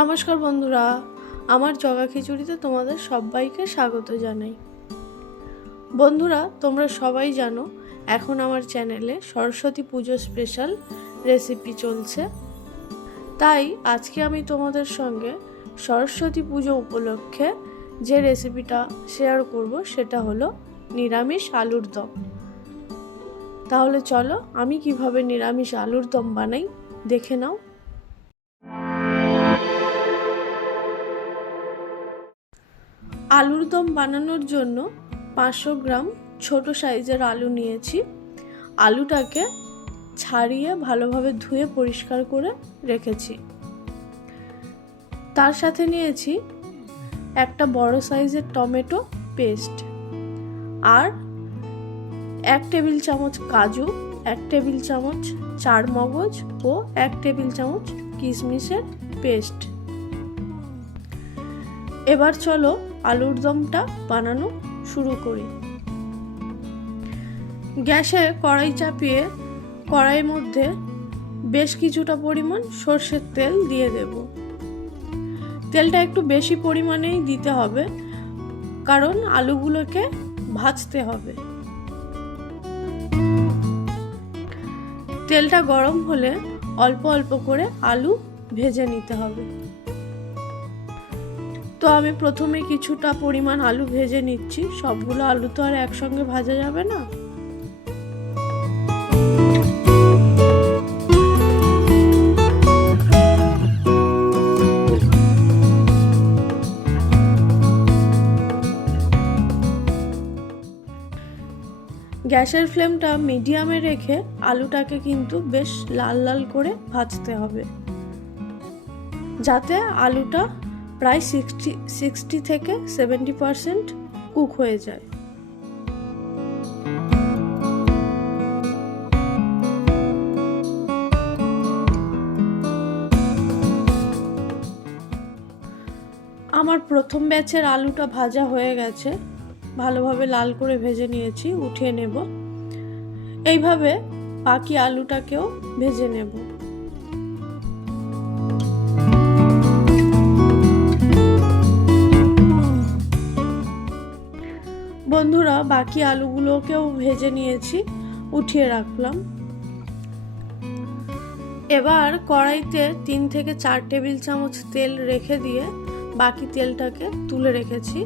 নমস্কার বন্ধুরা, আমার জগা খিচুড়িতে তোমাদের সবাইকে স্বাগত জানাই। বন্ধুরা, তোমরা সবাই জানো এখন আমার চ্যানেলে সরস্বতী পুজো স্পেশাল রেসিপি চলছে। তাই আজকে আমি তোমাদের সঙ্গে সরস্বতী পুজো উপলক্ষে যে রেসিপিটা শেয়ার করব সেটা হলো নিরামিষ আলুর দম। তাহলে চলো আমি কিভাবে নিরামিষ আলুর দম বানাই দেখে নাও। আলুর দম বানানোর জন্য 500 গ্রাম ছোট সাইজের আলু নিয়েছি। আলুটাকে ছাড়িয়ে ভালোভাবে ধুয়ে পরিষ্কার করে রেখেছি। তার সাথে নিয়েছি একটা বড় সাইজের টমেটো পেস্ট, আর 1 টেবিল চামচ কাজু, 1 টেবিল চামচ চারমগজ ও 1 টেবিল চামচ কিশমিশের পেস্ট। এবার চলো আলুর দমটা বানানো শুরু করি। গ্যাসে কড়াই চাপিয়ে কড়াইয়ের মধ্যে বেশ কিছুটা পরিমাণ সর্ষের তেল দিয়ে দেব। তেলটা একটু বেশি পরিমাণেই দিতে হবে, কারণ আলুগুলোকে ভাজতে হবে। তেলটা গরম হলে অল্প অল্প করে আলু ভেজে নিতে হবে। তো আমি প্রথমে কিছুটা পরিমাণ আলু ভেজে নিচ্ছি, সবগুলো আলু তো আর একসঙ্গে ভাজা যাবে না। গ্যাসের ফ্লেমটা মিডিয়ামে রেখে আলুটাকে কিন্তু বেশ লাল লাল করে ভাজতে হবে, যাতে আলুটা প্রায় 60 থেকে 70% কুক হয়ে যায়। আমার প্রথম ব্যাচের আলুটা ভাজা হয়ে গেছে, ভালোভাবে লাল করে ভেজে নিয়েছি, উঠিয়ে নেব। এইভাবে বাকি আলুটাকেও ভেজে নেব। বন্ধুরা, বাকি আলুগুলোকেও ভেজে নিয়েছি, উঠিয়ে রাখলাম। এবার কড়াইতে 3 থেকে 4 টেবিল চামচ তেল রেখে দিয়ে বাকি তেলটাকে তুলে রেখেছি,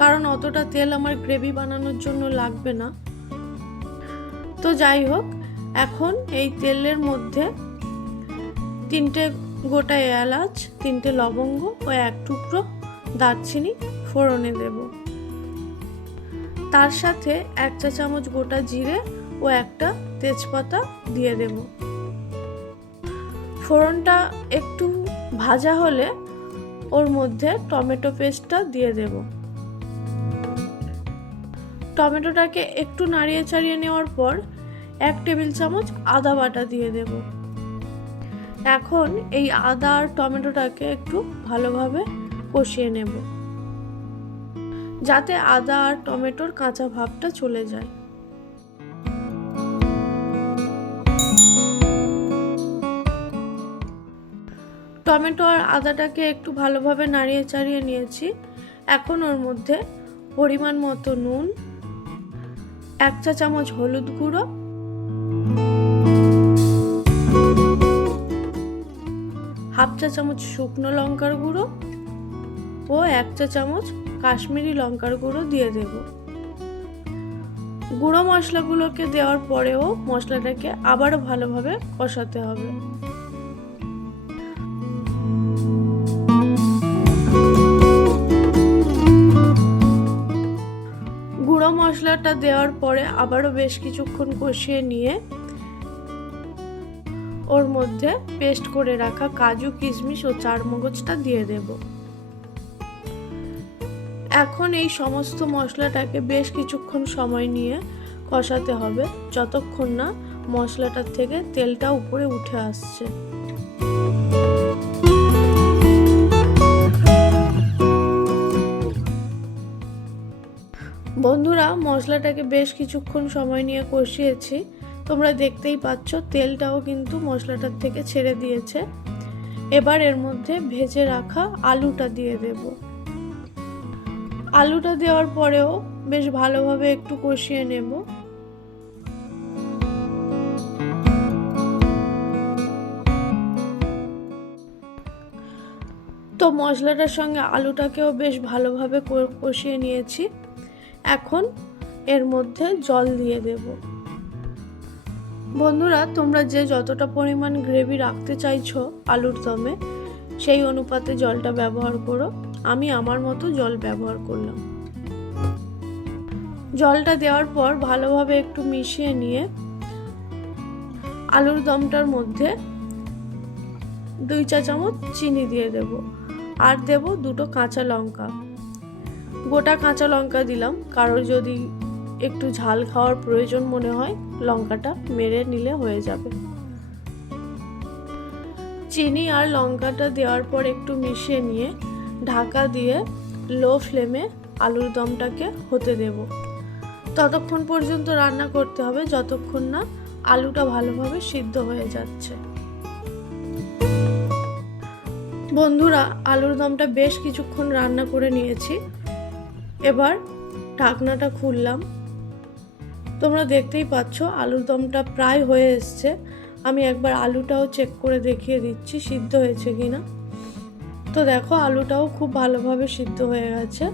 কারণ অতটা তেল আমার গ্রেভি বানানোর জন্য লাগবে না। তো যাই হোক, এখন এই তেলের মধ্যে 3টে গোটা এলাচ, 3টে লবঙ্গ ও 1 টুকরো দারচিনি ফোড়নে দেব। তার সাথে 1 চা চামচ গোটা জিরে ও 1টা তেজপাতা দিয়ে দেব। ফোড়নটা একটু ভাজা হলে ওর মধ্যে টমেটো পেস্টটা দিয়ে দেব। টমেটোটাকে একটু নাড়িয়ে চাড়িয়ে নেওয়ার পর 1 টেবিল চামচ আদা বাটা দিয়ে দেব। এখন এই আদা আর টমেটোটাকে একটু ভালোভাবে কষিয়ে নেব, যাতে আদা আর টমেটোর কাঁচা ভাবটা চলে যায়। টমেটো আর আদাটাকে একটু ভালোভাবে নাড়িয়ে চাড়িয়ে নিয়েছি। এখন ওর মধ্যে পরিমাণ মতো নুন, 1 চা চামচ হলুদ গুঁড়ো, 1/2 চা চামচ শুকনো লঙ্কার গুঁড়ো ও 1 চা চামচ কাশ্মীরি লঙ্কার গুঁড়ো দিয়ে দেব। গুঁড়ো মশলাগুলোকে দেওয়ার পরেও মশলাটাকে আবারও ভালোভাবে কষাতে হবে। গুঁড়ো মশলাটা দেওয়ার পরে আবারও বেশ কিছুক্ষণ কষিয়ে নিয়ে ওর মধ্যে পেস্ট করে রাখা কাজু, কিশমিশ ও চারমগজটা দিয়ে দেব। এখন এই সমস্ত মশলাটাকে বেশ কিছুক্ষণ সময় নিয়ে কষাতে হবে, যতক্ষণ না মশলাটার থেকে তেলটা উপরে উঠে আসছে। বন্ধুরা, মশলাটাকে বেশ কিছুক্ষণ সময় নিয়ে কষিয়েছি। তোমরা দেখতেই পাচ্ছ তেলটাও কিন্তু মশলাটার থেকে ছেড়ে দিয়েছে। এবার এর মধ্যে ভেজে রাখা আলুটা দিয়ে দেব। আলুটা দেওয়ার পরেও বেশ ভালোভাবে একটু কষিয়ে নেব। তো মশলাটার সঙ্গে আলুটাকেও বেশ ভালোভাবে কষিয়ে নিয়েছি। এখন এর মধ্যে জল দিয়ে দেব। বন্ধুরা, তোমরা যে যতটা পরিমাণ গ্রেভি রাখতে চাইছো আলুর দমে, সেই অনুপাতে জলটা ব্যবহার করো। আমি আমার মতো জল ব্যবহার করলাম। জলটা দেওয়ার পর ভালোভাবে একটু মিশিয়ে নিয়ে আলুর দমটার মধ্যে 2 চা চামচ চিনি দিয়ে দেব, আর দেব 2টো কাঁচা লঙ্কা। গোটা কাঁচা লঙ্কা দিলাম, কারোর যদি একটু ঝাল খাওয়ার প্রয়োজন মনে হয় লঙ্কাটা মেরে নিলে হয়ে যাবে। চিনি আর লঙ্কাটা দেওয়ার পর একটু মিশিয়ে নিয়ে ঢাকা দিয়ে লো ফ্লেমে আলুর দমটাকে হতে দেব। ততক্ষণ পর্যন্ত রান্না করতে হবে যতক্ষণ না আলুটা ভালোভাবে সিদ্ধ হয়ে যাচ্ছে। বন্ধুরা, আলুর দমটা বেশ কিছুক্ষণ রান্না করে নিয়েছি। এবার ঢাকনাটা খুললাম। তোমরা দেখতেই পাচ্ছ আলুর দমটা প্রায় হয়ে এসছে। আমি একবার আলুটাও চেক করে দেখিয়ে দিচ্ছি সিদ্ধ হয়েছে কিনা। তো দেখো, আলুটাও খুব ভালোভাবে সিদ্ধ হয়ে গেছে।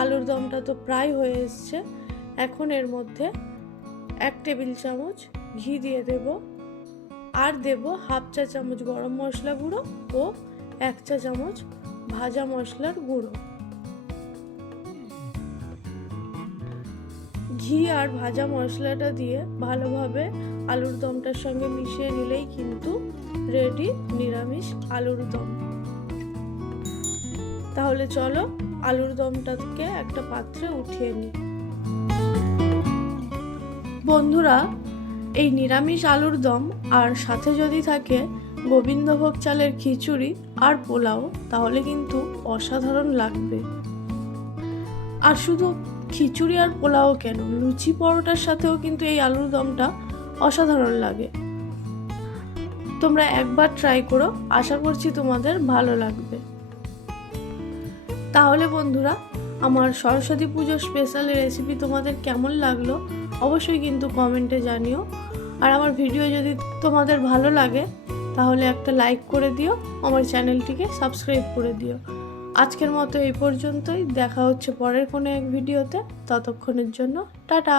আলুর দমটা তো প্রায় হয়ে এসছে। এখন এর মধ্যে 1 টেবিল চামচ ঘি দিয়ে দেব, আর দেব 1/2 চা চামচ গরম মশলা গুঁড়ো ও 1 চা চামচ ভাজা মশলার গুঁড়ো। ঘি আর ভাজা মশলাটা দিয়ে ভালোভাবে আলুর দমটার সঙ্গে মিশিয়ে নিলেই কিন্তু রেডি নিরামিষ আলুর দম। তাহলে চলো আলুর দমটাকে একটা পাত্রে উঠিয়ে নিই। বন্ধুরা, এই নিরামিষ আলুর দম আর সাথে যদি থাকে গোবিন্দভোগ চালের খিচুড়ি আর পোলাও, তাহলে কিন্তু অসাধারণ লাগবে। আর শুধু খিচুড়ি আর পোলাও কেন, লুচি পরোটার সাথেও কিন্তু এই আলুর দমটা অসাধারণ লাগে। তোমরা একবার ট্রাই করো, আশা করছি তোমাদের ভালো লাগবে। তাহলে বন্ধুরা, আমার সরস্বতী পুজো স্পেশাল রেসিপি তোমাদের কেমন লাগলো অবশ্যই কিন্তু কমেন্টে জানিও। আর আমার ভিডিও যদি তোমাদের ভালো লাগে তাহলে একটা লাইক করে দিও, আমার চ্যানেলটিকে সাবস্ক্রাইব করে দিও। আজকের মতো এই পর্যন্তই, দেখা হচ্ছে পরের কোনো এক ভিডিওতে। ততক্ষণের জন্য টাটা।